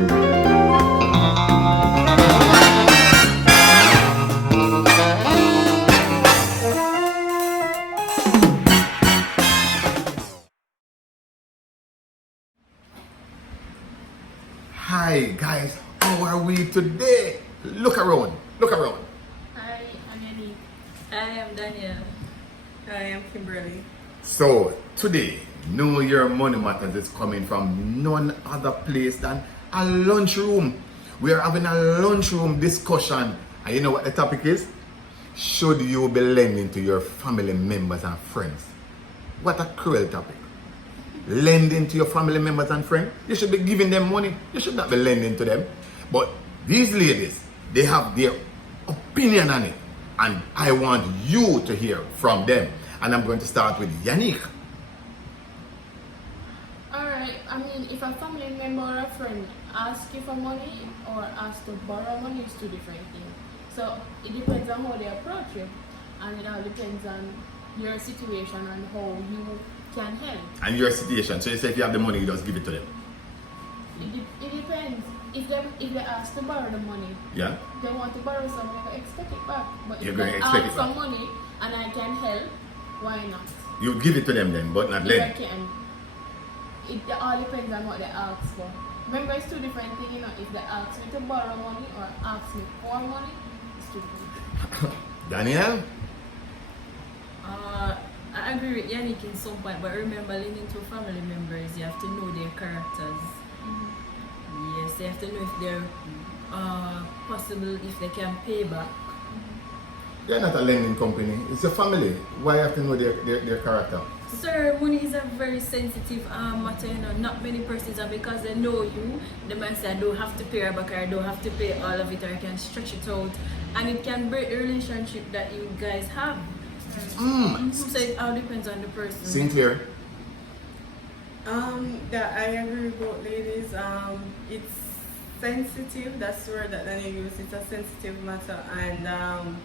Hi guys, how are we today? Look around, look around. Hi, I'm Yannick. I am Danielle. I am Kimberly. So today, Know Your Money Matters is coming from none other place than a lunchroom. We are having a lunchroom discussion, and you know what the topic is? Should you be lending to your family members and friends? What a cruel topic. Lending to your family members and friends, you should be giving them money. You should not be lending to them. But these ladies, they have their opinion on it, and I want you to hear from them. And I'm going to start with Yannick. Alright, I mean, if a family member or a friend asks you for money or asks to borrow money, it's two different things. So it depends on how they approach you, and it all depends on your situation and how you can help. And your situation. So you say if you have the money, you just give it to them. It depends. If they ask to borrow the money, Yeah? they want to borrow something, you expect it back. But You're if going they to expect ask it for back. money and I can help, why not? You give it to them then, but not If I lend. can. It all depends on what they ask for. Remember, it's two different things, you know. If they ask me to borrow money or ask me for money, it's two different. Danielle? I agree with Yannick in some point, but remember, lending to family members, you have to know their characters. Yes, you have to know if they're possible, if they can pay back. They're not a lending company. It's a family. Why you have to know their character? Sir, money is a very sensitive matter, you know. Not many persons, and because they know you, they might say, I don't have to pay her back, or I don't have to pay all of it, or I can stretch it out. And it can break the relationship that you guys have. So it all depends on the person. Sinclair? That I agree with both ladies. It's sensitive. That's the word that Daniel used. It's a sensitive matter, and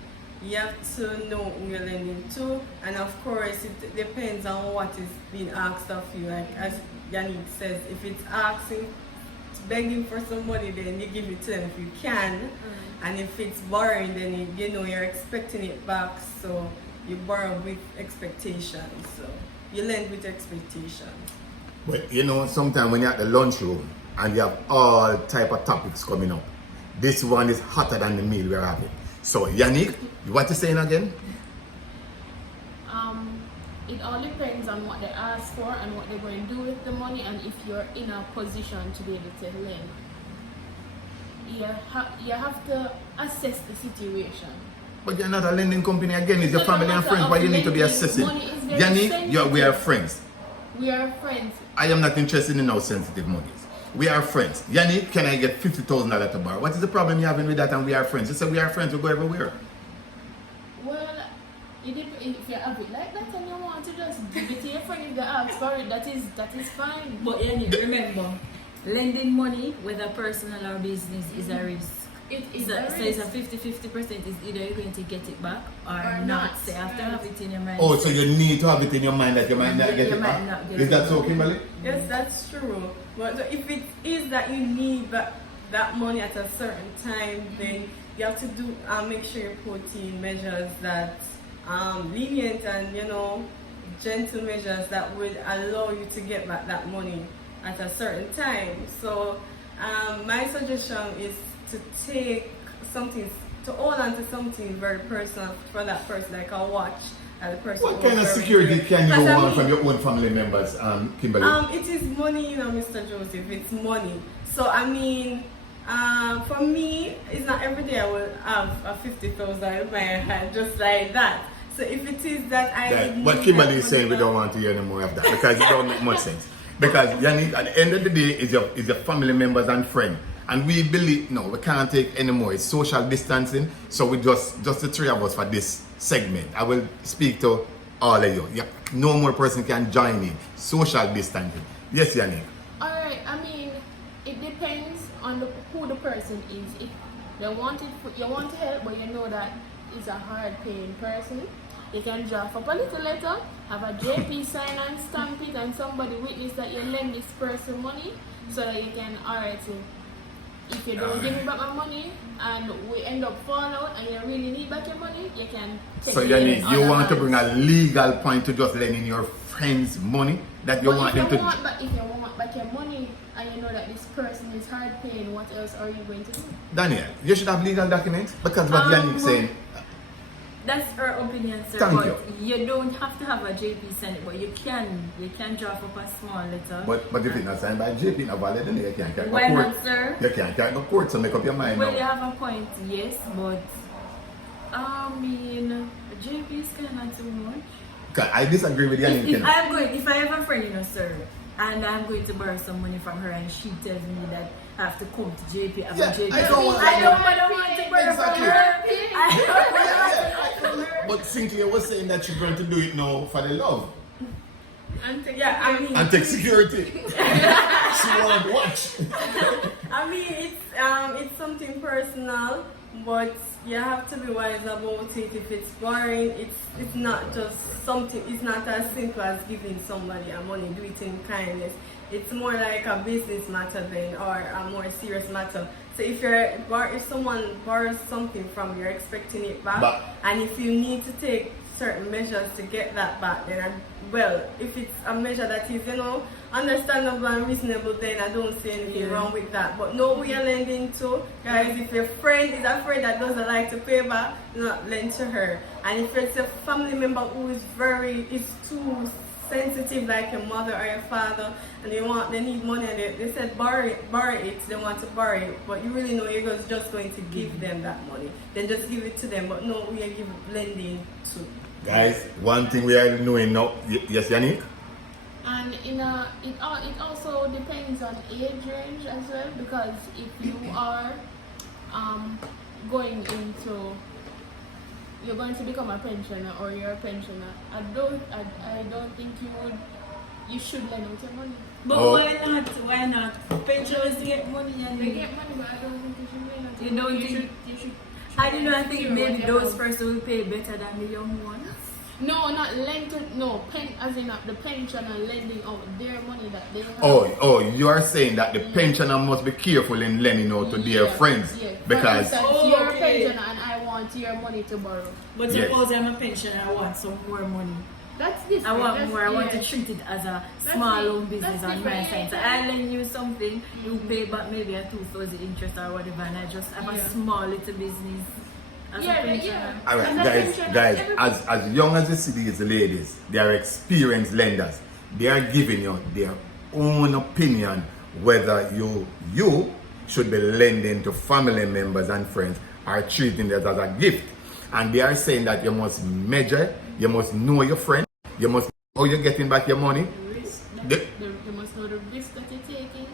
you have to know who you're lending to. And of course, it depends on what is being asked of you. Like as Yannick says, if it's asking, begging for some money, then you give it to them if you can. And if it's borrowing, then you know you're expecting it back. So you borrow with expectations. So you lend with expectations. But you know, sometimes when you're at the lunchroom and you have all type of topics coming up, this one is hotter than the meal we're having. So Yannick, you want to say it again? It all depends on what they ask for and what they're going to do with the money, and if you're in a position to be able to lend. You have to assess the situation. But you're not a lending company again, it's your It's not family a and matter friends, of but you need to be lending. assessing. Money is very Yannick, we are sensitive. friends. We are friends. I am not interested in no sensitive monies. We are friends. Yannick, can I get $50,000 to borrow? What is the problem you're having with that? And we are friends. You say we are friends, we go everywhere. Well, if you have it like that and you want to just give it to your friend if they ask for it, that is fine. But Yannick, remember, lending money, whether personal or business, is a risk. It is So a it's risk. a 50-50% is either you're going to get it back or Or not. not. So you have to have it in your mind. Oh, so you need to have it in your mind that you might not get You it might back. not get Is it that back. so, Kimberly? Yes, that's true. But if it is that you need that money at a certain time, then you have to do make sure you put in measures that lenient and gentle measures that would allow you to get back that money at a certain time. So my suggestion is to take something, to hold on to something very personal for that person, like a watch. The person What kind of owns security everything. can you Because, I want mean, from your own family members, Kimberly? it is money, Mr. Joseph. It's money. So I mean, for me, it's not every day I will have a 50,000 in my hand just like that. So if it is that What Kimberly is saying, we don't want to hear any more of that because it don't make much sense. Because Yannick, at the end of the day, is your family members and friends. And we believe, no, we can't take any more. It's social distancing. So we just the three of us for this segment. I will speak to all of you. Yeah, no more person can join in. Social distancing. Yes, Yannick. Alright, I mean, it depends on who the person is. If they want it, you want to help, but you know that is a hard-paying person, you can draft up a little letter, have a JP sign and stamp it, and somebody witness that you lend this person money, so that you can, alright, so if you don't give me back my money and we end up falling out and you really need back your money, you can take So it you in need, you other want to hands. bring a legal point to just lending your friends money that you But want if them you to. want back, if you want back your money and you know that this person is hard paying, what else are you going to do? Daniel, you should have legal documents because what Yannick saying. That's her opinion, sir. Thank but you. you don't have to have a JP sign it, but you can draft up a small letter. But if it's not signed by JP, not valid, then you can't carry Why go court. not, sir? You can't carry go court, so make up your mind Well, now. you have a point, yes, but I mean, JP is kind of too much. 'Cause I disagree with Yannick. If I have a friend, sir, and I'm going to borrow some money from her, and she tells me that I have to come to JP, have Yeah, a JP. I don't want I don't that. want to borrow Exactly. from her. But Cynthia was saying that she's going to do it now for the love Yeah, I mean, and take security. She want watch. I mean, it's something personal, but you have to be wise about it. If it's boring, it's not just something. It's not as simple as giving somebody a money. Do it in kindness. It's more like a business matter then, or a more serious matter. So if someone borrows something from you, you're expecting it back, and if you need to take certain measures to get that back, then if it's a measure that is, understandable and reasonable, then I don't see anything wrong with that. But no, we are lending to, guys, if your friend is a friend that doesn't like to pay back, do not lend to her. And if it's a family member who is too sensitive, like your mother or your father, and they need money, and they said borrow it, they want to borrow it, but you really know you're just going to give them that money, then just give it to them. But no, we are lending to. Guys, one thing we are knowing now, yes, Yannick? And it also depends on age range as well, because if you are you're going to become a pensioner or you're a pensioner, I don't think you should lend out your money. But Oh. why not? Pensioners get money and They get money, but I don't think you should lend out. You don't think- you should. I do not think secure maybe what you those have. persons will pay better than the young ones. No, not lend to as in the pensioner lending out their money that they have. Oh, you are saying that the pensioner must be careful in lending out to their friends Yeah. because For instance, you're a pensioner and I want your money to borrow. But Yes. suppose I'm a pensioner, I want some more money. That's different. I want That's- more. I want yeah. to treat it as a That's small it. own business That's on my different. side. So I lend you something, you pay back maybe a 2,000 interest or whatever, and I just have Yeah. a small little business as a pensioner. all right, As a guys, pensioner, as young as you see these ladies, they are experienced lenders. They are giving you their own opinion whether you should be lending to family members and friends or treating it as a gift. And they are saying that you must measure, you must know your friend, you must know how you're getting back your money. You must know the risk that you're taking.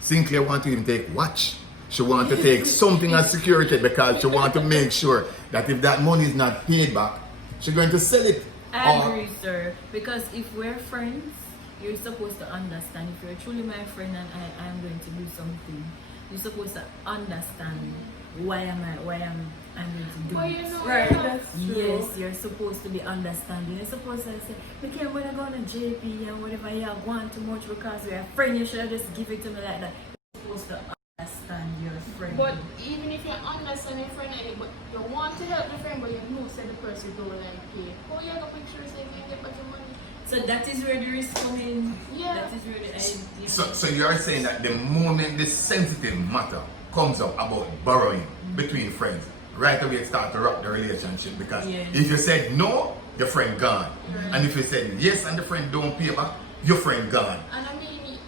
Sinclair want to even take watch. She want to take something as security because she want to make sure that if that money is not paid back, she's going to sell it. I Or- agree, sir. Because if we're friends, you're supposed to understand. If you're truly my friend and I'm going to do something, you're supposed to understand why I'm going to do But it. you know, Right, that's true. Yes, you're supposed to be understanding. You're supposed to say, okay, I'm gonna go on a JP and whatever you have want too much because we're a friend, you should just give it to me like that. You're supposed to understand your friend. But even if you understand your friend, but you want to help your friend, but you know say the person don't like pay. Oh, you gotta make sure say you can get back your money. So that is where the risk comes in. Yeah. That is where the idea. So you are saying that the moment this sensitive matter comes up about borrowing between friends, right away it starts to rock the relationship because Yeah. if you said no, your friend gone. And if you said yes and the friend don't pay back, your friend gone. And I mean,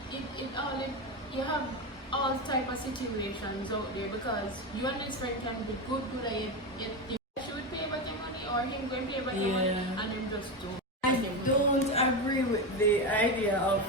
you have all type of situations out there because you and this friend can be good that you should pay back your money or him going to pay back your money Yeah. and then just don't. I don't agree with the idea of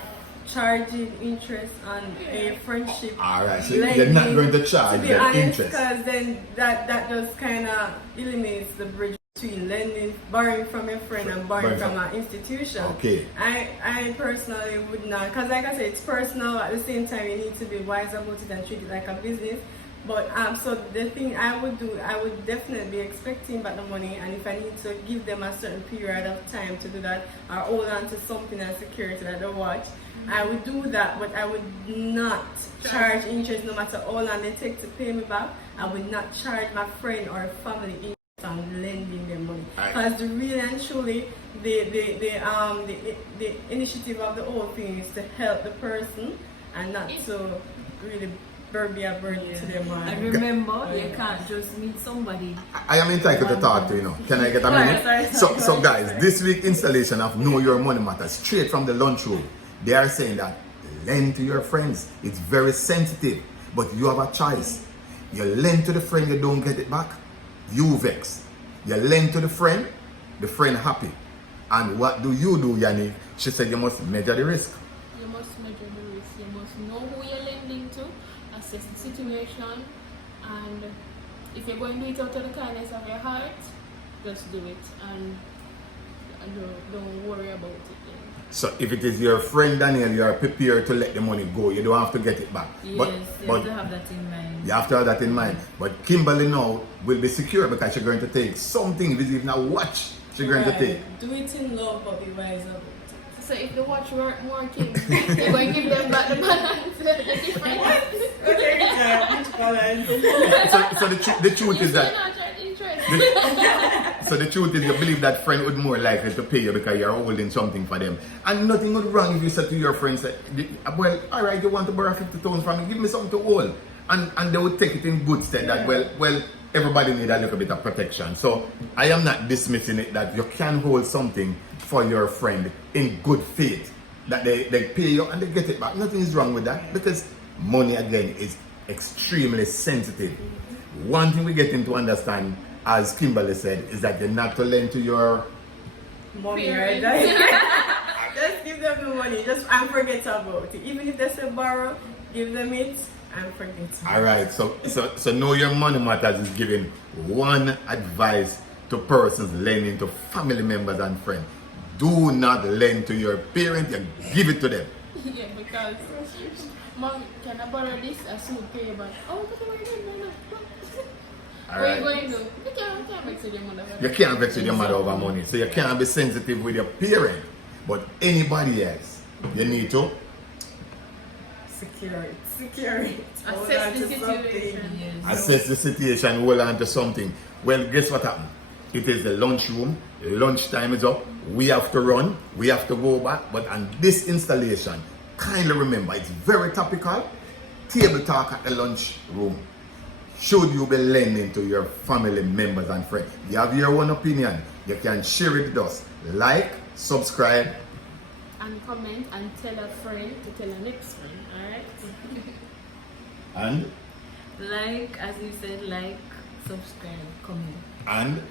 charging interest on a friendship. Alright, so you're not going to charge To be the honest, interest. because then that just kind of eliminates the bridge between borrowing from a friend and borrowing from an institution. Okay. I personally would not, because like I said, it's personal. At the same time, you need to be wise about it and treat it like a business. But so the thing I would do, I would definitely be expecting back the money, and if I need to give them a certain period of time to do that, or hold on to something as security that they watch, I would do that. But I would not charge interest no matter how long they take to pay me back. I will not charge my friend or family interest on lending them money. Aye. Because really and truly, the initiative of the whole thing is to help the person and not to really be a burden to them. And remember, you can't just meet somebody. I am entitled to talk to you know. Can I get a minute? Sorry. So guys, this week installation of Know Your Money Matter straight from the lunchroom. They are saying that lend to your friends. It's very sensitive, but you have a choice. You lend to the friend, you don't get it back, you vex. You lend to the friend happy. And what do, Yannick? She said you must measure the risk. You must measure the risk. You must know who you're lending to, assess the situation, and if you're going to do it out of the kindness of your heart, just do it and don't worry about it. So if it is your friend Daniel, you are prepared to let the money go. You don't have to get it back. Yes, but you have to have that in mind. you have to have that in mind. But Kimberly now will be secure because she's going to take something, even a watch, she's going to take. Do it in love, but be wise about it. So if the watch weren't working, you're going to give them back the balance, the difference. So the truth You is still that. not charge interest. So the truth is you believe that friend would more likely to pay you because you're holding something for them. And nothing would wrong if you said to your friends, well, alright, you want to borrow 50,000 from me, give me something to hold. And they would take it in good stead that, well, everybody need a little bit of protection. So I am not dismissing it that you can hold something for your friend in good faith. That they pay you and they get it back. Nothing is wrong with that because money again is extremely sensitive. One thing we get into understand, as Kimberly said, is that you're not to lend to your Mommy, right? Just give them the money, just and forget about it. Even if they say borrow, give them it and forget it. Alright, so Know Your Money Matters is giving one advice to persons lending to family members and friends. Do not lend to your parents, you give it to them. Yeah, because Mom, can I borrow this? I soon pay you back. Oh, but where are you going? Where are you going to? You can't vex with your mother. You can't vex with your mother over money, so you can't be sensitive with your parent. But anybody else, you need to Secure it. Hold Assess on the to situation. something. Yes. assess the situation, hold on to something. Well, guess what happened? It is the lunchroom. Lunchtime is up. We have to run. We have to go back. But on this installation, kindly remember, it's very topical. Table talk at the lunchroom. Should you be lending to your family members and friends? You have your own opinion. You can share it with us. Like, subscribe. And comment and tell a friend to tell a next friend. Alright? And Like, as you said, like, subscribe, comment.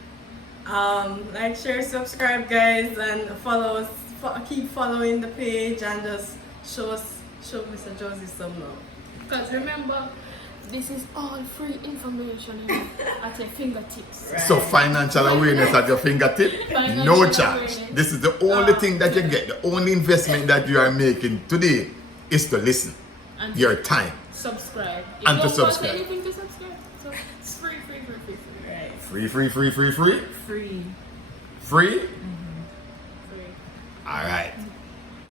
Like, share, subscribe, guys, and follow us. Keep following the page and just show Mr. Josie some love. Because remember, this is all free information at your fingertips. so financial awareness at your fingertip, no Financial charge. awareness. This is the only thing that you get. The only investment that you are making today is to listen. And Your time. subscribe. It And to don't cost subscribe. anything to subscribe. So it's free. Right. Free. Free. Free? Free. All right.